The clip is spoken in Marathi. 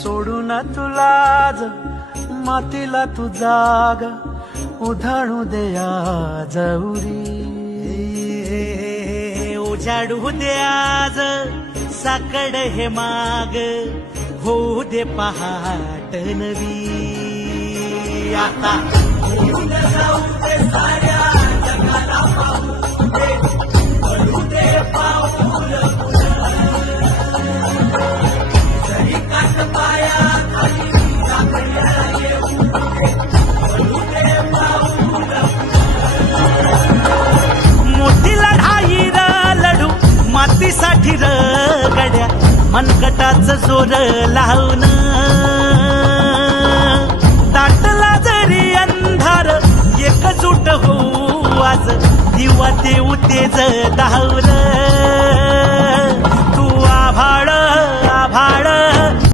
सोडून तुलाज मातीला तू जाग उधाणू दे आज उरी उजाडू दे आज साकड हे माग होऊ दे पहाट नवी आता जाऊ दे साऱ्या जगाला पाहू दे पडू दे पाऊल जरी काट पाया खाली सापडल्या येऊ दे पडू दे पाऊल मोठी लढाई र लढू मातीसाठी र गड्या मनगटाचं जोर लावून दाटला जरी अंधार एकजूट होऊ आज दिवा देऊ तेज धावलं तू आभाळ